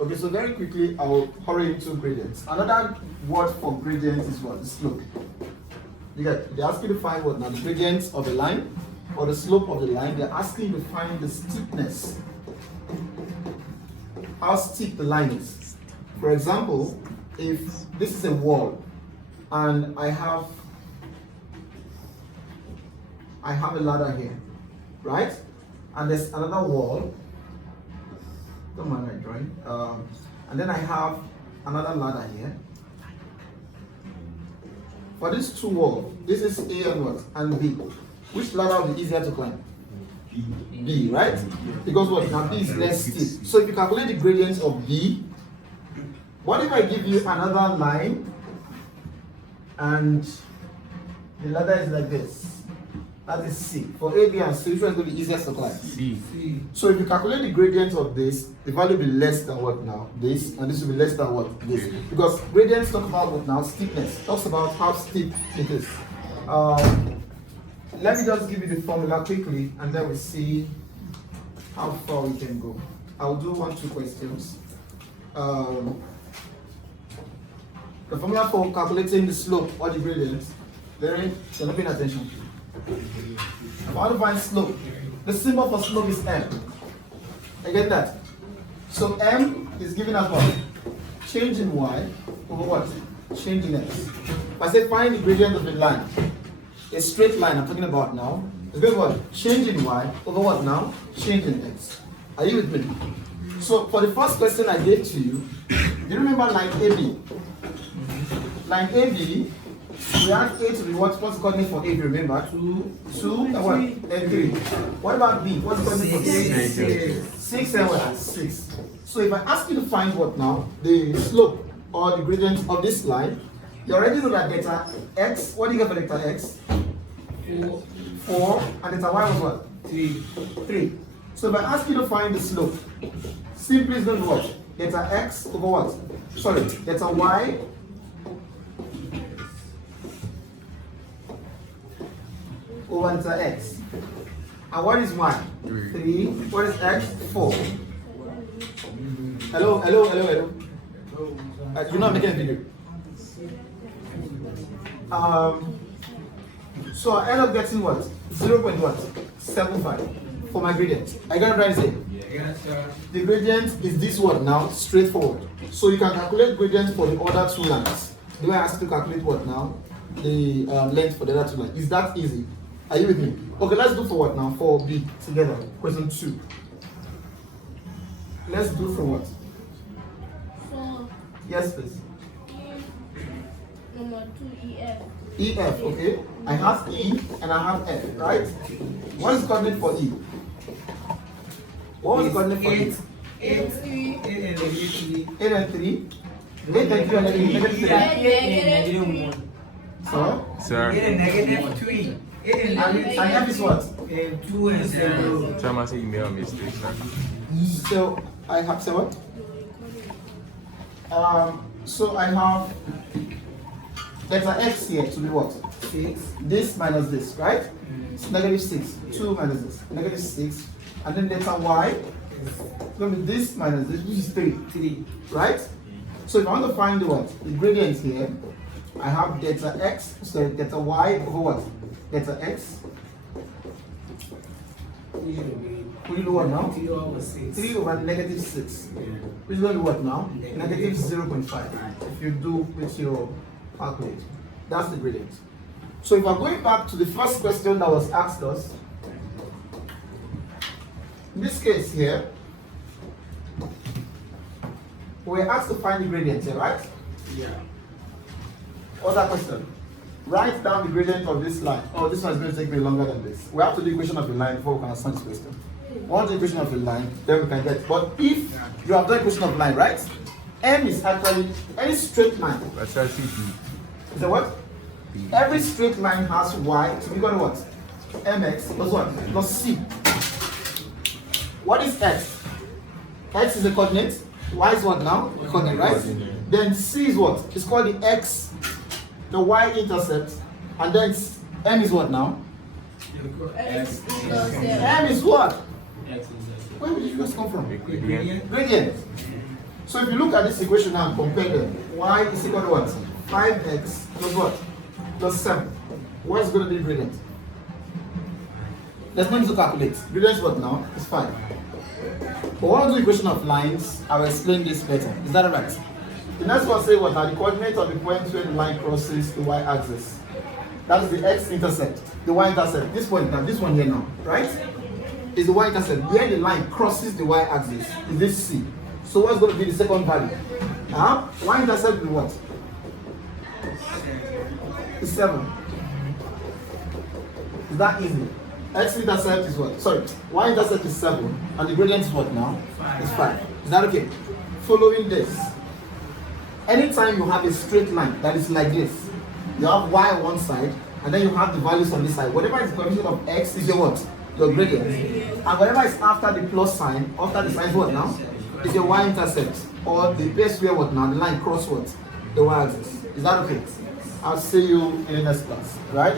Okay, so very quickly, I'll hurry into gradients. Another word for gradient is what? The slope. You get, they ask you to find what now? The gradient of a line or the slope of the line. They're asking you to find the steepness. How steep the line is. For example, if this is a wall and I have a ladder here, right? And there's another wall. Don't mind my drawing. And then I have another ladder here. For these two walls, this is A and what? And B. Which ladder will be easier to climb? B, right? Because what? Now B is less steep. So if you calculate the gradient of B, what if I give you another line and the ladder is like this? That is C. For A, B, and C, which one is going to be easiest to climb? C. So if you calculate the gradient of this, the value will be less than what now? This, and this will be less than what? This. Because gradients talk about what now? Steepness. Talks about how steep it is. Let me just give you the formula quickly, and then we'll see how far we can go. I'll do 1-2 questions. The formula for calculating the slope or the gradient, you're not paying attention. I want to find slope. The symbol for slope is M. I get that? So M is giving us what? Change in Y over what? Change in X. If I say find the gradient of a line, a straight line I'm talking about now, it's going to what? Change in Y over what now? Change in X. Are you with me? So for the first question I gave to you, do you remember line AB? Line AB, we had A to be what's the coordinate for A, if you remember? 2 and what? And 3. What about B? What's the coordinate for A? 6 and what? 6. So if I ask you to find what now? The slope or the gradient of this line, you already know that delta X, what do you get for delta X? 4, and delta Y was what? 3. So if I ask you to find the slope, simply is going to what? Delta X over what? Sorry, delta Y over delta X. And what is Y? 3. What is X? 4. Hello. You're not making a video. So I end up getting what? 0.75 for my gradient. I got it right here. Yes, sir. The gradient is this one now, straightforward. So you can calculate gradient for the other two lines. Do I ask you to calculate what now? The length for the other two lines. Is that easy? Are you with me? Okay, let's do for what now? For B together. Question 2. Let's do for what? So, Yes, please. number 2 EF. EF, okay. I have E and I have F, right? What is the coordinate for E? What was the coordinate for E? 8 and 3. 8 and 3. 8 and 3 and negative 3. Negative 3. So? Sir. 8 and negative 3. 8 and And F is what? 2 and 0. Someone say email mistake, sir. So I have, say what? So I have delta X here to be what? 6. This minus this, right? It's negative 6. 2 minus this. Negative 6. And then delta Y is going to be this minus this, which is 3. Right? So if I want to find the what? The gradient here, I have delta X, so delta Y over what? Delta X. What do you do what now? 3 over 6. 3 over negative 6. Which is going to be what now? Negative 0.5. If you do with your calculator. That's the gradient. So if I'm going back to the first question that was asked us, in this case here, we're asked to find the gradient here, right? Yeah. Other question. Write down the gradient of this line. Oh, this one is going to take me longer than this. We have to do equation of a line before we can answer this question. Once the equation of a line, then we can get. But if you have done equation of line, right? M is actually any straight line. Let's try C. Is that what? Every straight line has Y, so we got what? Mx plus what? Plus C. What is X? X is a coordinate. Y is what now? A coordinate, right? Then C is what? It's called the X, the Y-intercept, and then M is what now? X equals M is what? X is Where did you guys come from? Gradient. Gradient. So if you look at this equation now and compare them, y is equal to what? 5x plus what? Plus 7. What's going to be gradient? There's no need to calculate. Gradient is what now? It's 5. But one of the equation of lines, I will explain this better. Is that right? The next one say what? Now the coordinate of the point where the line crosses the y-axis. That is the x-intercept, the y-intercept. This point now, this one here now, right? Is the y-intercept. Where the line crosses the y-axis is this c. So what's going to be the second value? Y-intercept is what? It's 7. Is that easy? X-intercept is what? Sorry, y-intercept is 7, and the gradient is what now? 5. It's 5. Is that okay? Following this, anytime you have a straight line that is like this, you have y on one side, and then you have the values on this side. Whatever is the coefficient of x is your what? Your gradient. And whatever is after the plus sign, after the sign is what now? Is your y-intercept, or the place where what now? The line cross what? The y-axis. Is that okay? I'll see you in the next class, right?